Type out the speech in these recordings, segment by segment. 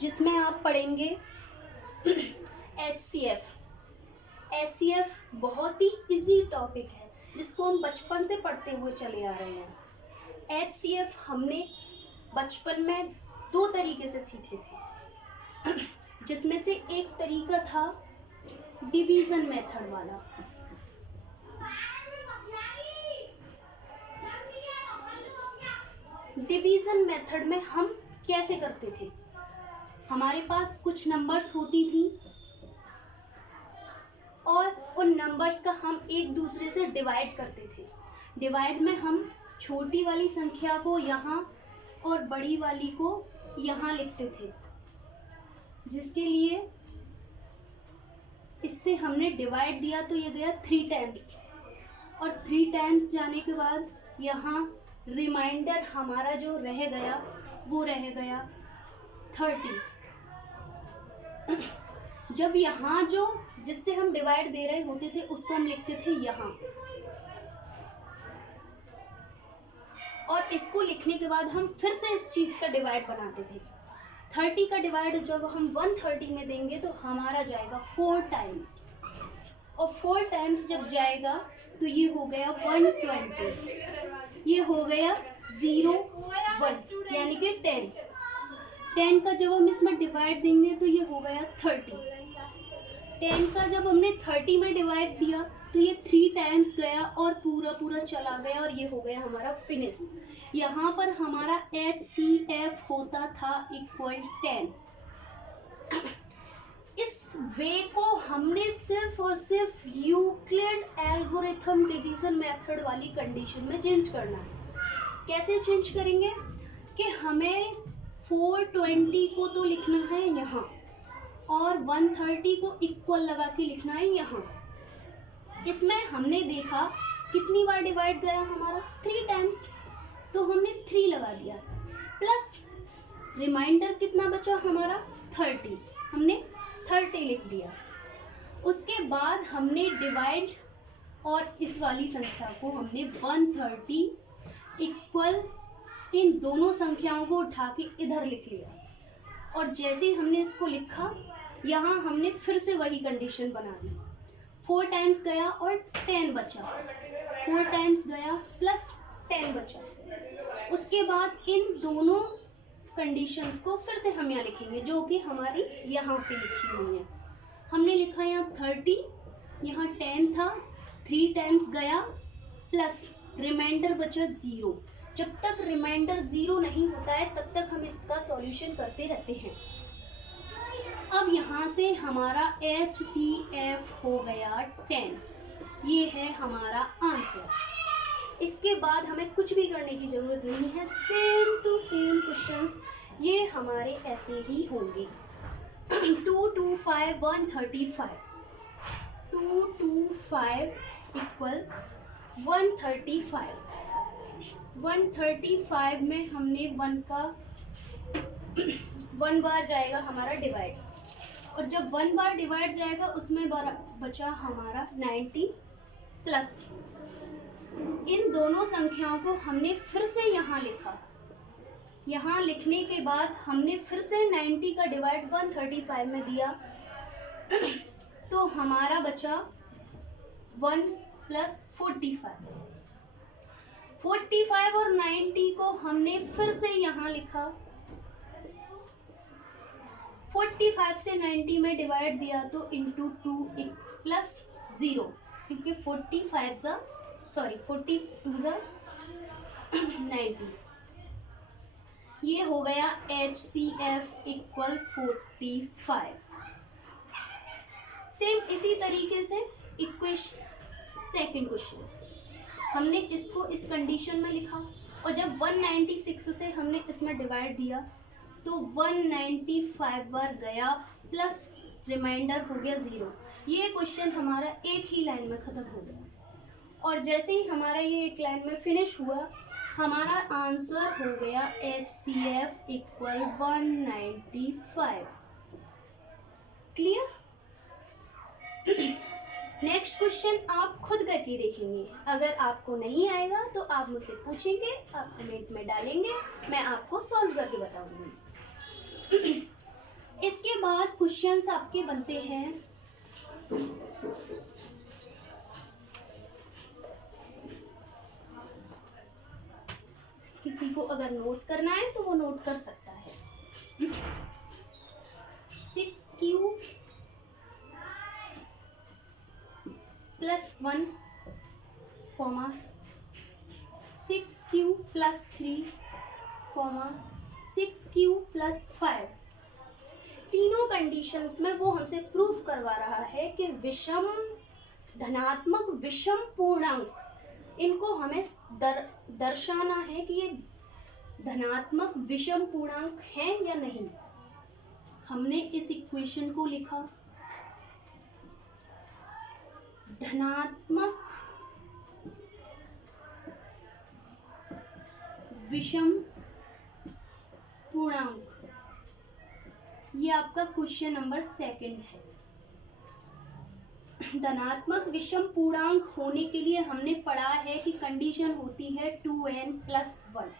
जिसमें आप पढ़ेंगे HCF। HCF बहुत ही इजी टॉपिक है जिसको हम बचपन से पढ़ते हुए चले आ रहे हैं। HCF हमने बचपन में 2 तरीके से सीखे थे, जिसमें से एक तरीका था डिवीजन मेथड वाला। डिवीजन मेथड में हम कैसे करते थे, हमारे पास कुछ नंबर्स होती थी और उन नंबर्स का हम एक दूसरे से डिवाइड करते थे। डिवाइड में हम छोटी वाली संख्या को यहाँ और बड़ी वाली को यहाँ लिखते थे, जिसके लिए इससे हमने डिवाइड दिया तो ये गया 3 टाइम्स, और 3 टाइम्स जाने के बाद यहाँ रिमाइंडर हमारा जो रह गया वो रह गया 30। जब यहाँ जो जिससे हम डिवाइड दे रहे होते थे उसको हम लिखते थे यहाँ, और इसको लिखने के बाद हम फिर से इस चीज़ का डिवाइड बनाते थे। 30 का डिवाइड जब हम 130 में देंगे तो हमारा जाएगा 4 टाइम्स, और 4 टाइम्स जब जाएगा तो ये हो गया 120, ये हो गया 0 1 यानी कि 10 का जब हम इसमें डिवाइड देंगे तो ये हो गया 30। 10 का जब हमने 30 में डिवाइड दिया तो ये 3 टाइम्स गया और पूरा चला गया, और ये हो गया हमारा फिनिश। यहाँ पर हमारा HCF होता था इक्वल 10। इस वे को हमने सिर्फ और सिर्फ यूक्लिड एल्गोरिथम डिवीजन मेथड वाली कंडीशन में चेंज करना है। कैसे चेंज करेंगे कि हमें 420 को तो लिखना है यहाँ और 130 को इक्वल लगा के लिखना है यहाँ। इसमें हमने देखा कितनी बार डिवाइड गया हमारा 3 टाइम्स, तो हमने 3 लगा दिया, प्लस रिमाइंडर कितना बचा हमारा 30, हमने 30 लिख दिया। उसके बाद हमने डिवाइड और इस वाली संख्या को हमने 130 इक्वल इन दोनों संख्याओं को उठा के इधर लिख लिया, और जैसे ही हमने इसको लिखा यहाँ हमने फिर से वही कंडीशन बना दी। 4 टाइम्स गया और 10 बचा, 4 टाइम्स गया प्लस 10 बचा। उसके बाद इन दोनों कंडीशंस को फिर से हम यहाँ लिखेंगे, जो कि हमारी यहाँ पे लिखी हुई है। हमने लिखा यहाँ 30, यहाँ 10 था, 3 टाइम्स गया प्लस रिमाइंडर बचा 0। जब तक रिमाइंडर 0 नहीं होता है तब तक हम इसका सॉल्यूशन करते रहते हैं। अब यहाँ से हमारा HCF हो गया 10, ये है हमारा आंसर। इसके बाद हमें कुछ भी करने की ज़रूरत नहीं है, सेम टू सेम क्वेश्चंस ये हमारे ऐसे ही होंगे। 2 2 5 135, 2 2 5 इक्वल 135। 135 में हमने 1 का 1 बार जाएगा हमारा डिवाइड, और जब 1 बार डिवाइड जाएगा उसमें बचा हमारा 90 प्लस इन दोनों संख्याओं को हमने फिर से यहाँ लिखा। यहाँ लिखने के बाद हमने फिर से 90 का डिवाइड 135 में दिया, तो हमारा बचा 1 प्लस 45 और 90 को हमने फिर से यहाँ लिखा। 45 से 90 में डिवाइड दिया तो इंटू 2 प्लस 0, क्योंकि 42 90। ये हो गया HCF इक्वल 45। सेम इसी तरीके से सेकंड क्वेश्चन हमने इसको इस कंडीशन में लिखा, और जब 196 से हमने इसमें डिवाइड दिया तो 195 बार गया प्लस रिमाइंडर हो गया 0। ये क्वेश्चन हमारा एक ही लाइन में ख़त्म हो गया, और जैसे ही हमारा ये एक लाइन में फिनिश हुआ हमारा आंसर हो गया HCF equal 195। Clear? Next question आप खुद करके देखेंगे। अगर आपको नहीं आएगा तो आप मुझसे पूछेंगे, आप कमेंट में डालेंगे, मैं आपको सॉल्व करके बताऊंगी। बाद क्वेश्चंस आपके बनते हैं किसी को अगर नोट करना है तो वो नोट कर सकता है। 6q + 1, 6q + 3, 6q + 5, तीनों कंडीशंस में वो हमसे प्रूफ करवा रहा है कि विषम धनात्मक विषम पूर्णांक, इनको हमें दर्शाना है कि ये धनात्मक विषम पूर्णांक हैं या नहीं। हमने इस इक्वेशन को लिखा, धनात्मक विषम पूर्णांक, ये आपका क्वेश्चन नंबर 2 है। धनात्मक विषम पूर्णांक होने के लिए हमने पढ़ा है कि कंडीशन होती है 2n + 1,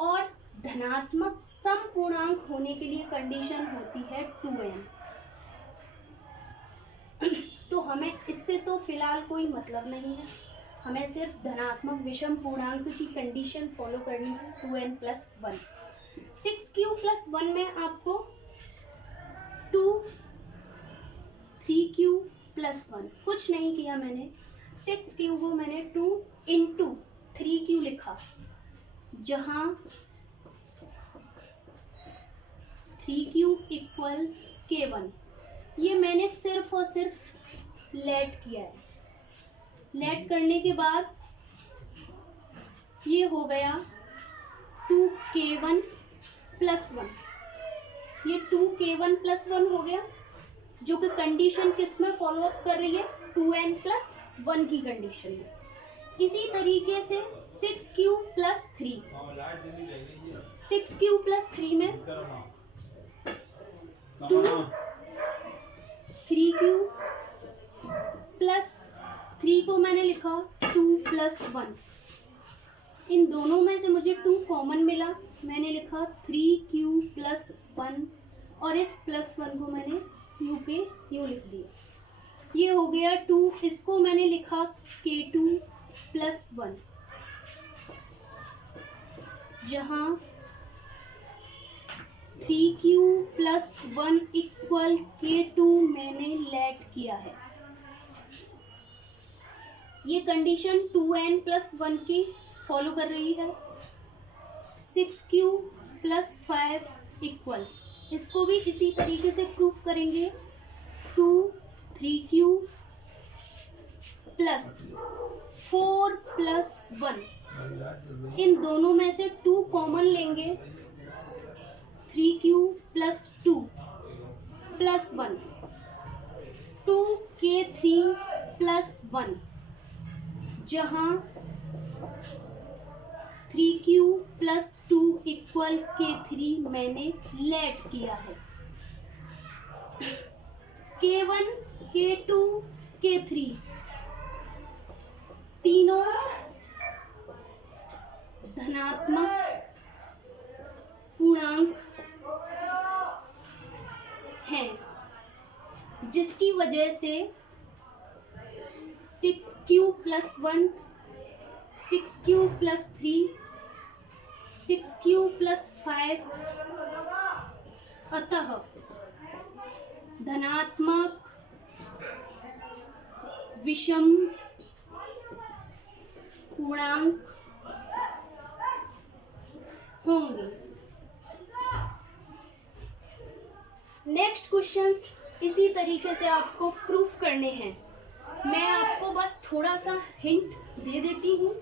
और धनात्मक सम पूर्णांक होने के लिए कंडीशन होती है 2n। तो हमें इससे तो फिलहाल कोई मतलब नहीं है, हमें सिर्फ धनात्मक विषम पूर्णांक की कंडीशन फॉलो करनी है, 2n + 1। 6q + 1 में आपको 2, 3q + 1, कुछ नहीं किया मैंने। 6q को मैंने 2 × 3q लिखा, जहाँ 3q = k1। ये मैंने सिर्फ और सिर्फ लेट किया है। लेट करने के बाद ये हो गया 2k1 + 1, ये 2k1 + 1 हो गया, जो कि कंडीशन किस में फॉलो अप कर रही है, 2n + 1 की कंडीशन में। इसी तरीके से 6q + 3, 6q + 3 में 2, 3q + 3 को मैंने लिखा 2 + 1, इन दोनों में से मुझे 2 कॉमन मिला, मैंने लिखा 3q + 1, और इस +1 को मैंने q के यूँ लिख दिया। ये हो गया 2, इसको मैंने लिखा k2 + 1, जहाँ 3q + 1 = k2 मैंने लेट किया है। ये कंडीशन 2n + 1 की फॉलो कर रही है। 6q + 5 = इसको भी इसी तरीके से प्रूफ करेंगे, 2, 3q + 4 + 1, इन दोनों में से 2 कॉमन लेंगे, 3q + 2 + 1, 2k3 + 1, जहाँ 3q + 2 = k3 मैंने लेट किया है। k1, k2, k3 तीनों धनात्मक पूर्णांक हैं, जिसकी वजह से 6q + 1, 6q + 3, 6q + 5, अतः धनात्मक विषम पूर्णांक होंगे। नेक्स्ट क्वेश्चंस इसी तरीके से आपको प्रूफ करने हैं। मैं आपको बस थोड़ा सा हिंट दे देती हूँ।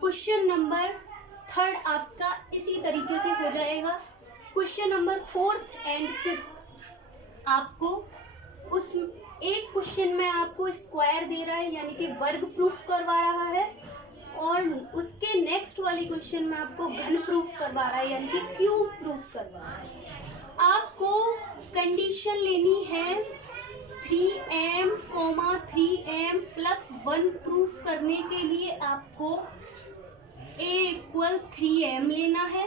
क्वेश्चन नंबर 3 आपका इसी तरीके से हो जाएगा। क्वेश्चन नंबर 4 और 5 आपको उस एक क्वेश्चन में आपको स्क्वायर दे रहा है, यानी कि वर्ग प्रूफ करवा रहा है, और उसके नेक्स्ट वाले क्वेश्चन में आपको घन प्रूफ करवा रहा है, यानी कि क्यूब प्रूफ करवा रहा है। आपको कंडीशन लेनी है 3m, 3m + 1 प्रूफ करने के लिए आपको a = 3m लेना है,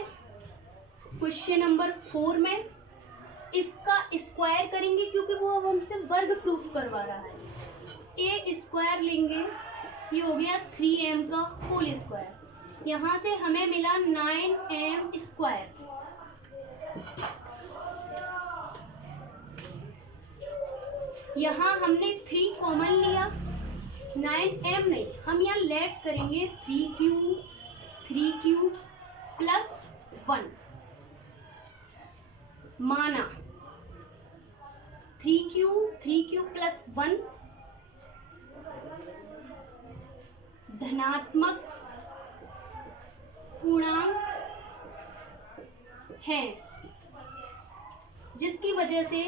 क्वेश्चन नंबर 4 में इसका स्क्वायर करेंगे क्योंकि वो अब हमसे वर्ग प्रूफ करवा रहा है। ए स्क्वायर लेंगे, ये हो गया 3m का होल स्क्वायर। यहाँ से हमें मिला 9m स्क्वायर। यहाँ हमने 3 कॉमन लिया, 9m नहीं, हम यहाँ लेट करेंगे 3q प्लस 1 माना 3q प्लस 1 धनात्मक पूर्णांक है, जिसकी वजह से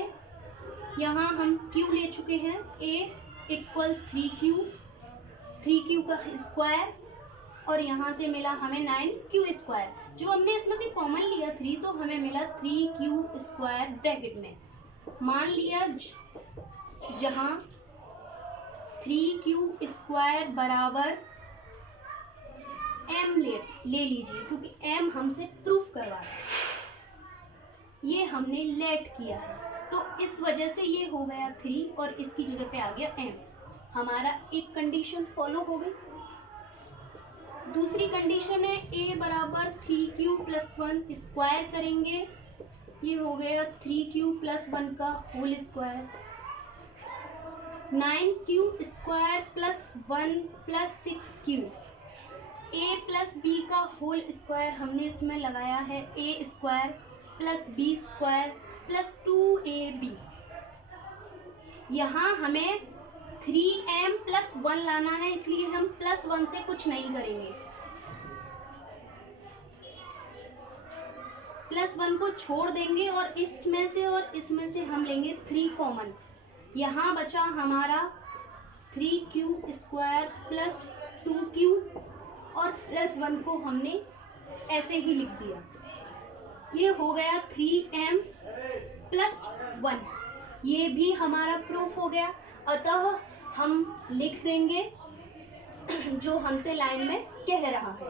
यहाँ हम q ले चुके हैं। a इक्वल 3q का स्क्वायर और यहाँ से मिला हमें 9q स्क्वायर। जो हमने इसमें से कॉमन लिया 3 तो हमें मिला 3q स्क्वायर ब्रैकेट में। मान लिया जहाँ 3q स्क्वायर बराबर m ले लीजिए क्योंकि m हमसे प्रूफ करवा रहा है, ये हमने लेट किया है तो इस वजह से ये हो गया 3 और इसकी जगह पे आ गया m। हमारा एक कंडीशन फॉलो हो गई। दूसरी कंडीशन है a बराबर 3q प्लस 1 स्क्वायर करेंगे, ये हो गया 3q प्लस 1 का whole square. 9q square plus 1 plus 6q, a plus b का होल स्क्वायर हमने इसमें लगाया है a square plus b square plus 2ab। यहाँ हमें 3m प्लस 1 लाना है, इसलिए हम प्लस 1 से कुछ नहीं करेंगे, प्लस 1 को छोड़ देंगे और इसमें से हम लेंगे 3 कॉमन। यहाँ बचा हमारा 3q स्क्वायर प्लस 2q और प्लस 1 को हमने ऐसे ही लिख दिया। ये हो गया 3m प्लस 1, ये भी हमारा प्रूफ हो गया। अतः हम लिख देंगे जो हमसे लाइन में कह रहा है।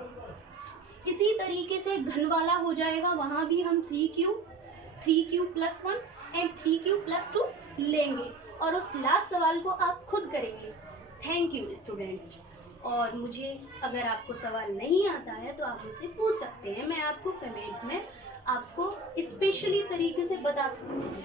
इसी तरीके से घन वाला हो जाएगा, वहाँ भी हम 3q plus 1 and 3q plus 2 लेंगे और उस लास्ट सवाल को आप खुद करेंगे। Thank you students. और मुझे अगर आपको सवाल नहीं आता है तो आप मुझसे पूछ सकते हैं, मैं आपको कमेंट में आपको स्पेशली तरीके से बता सकती हूँ।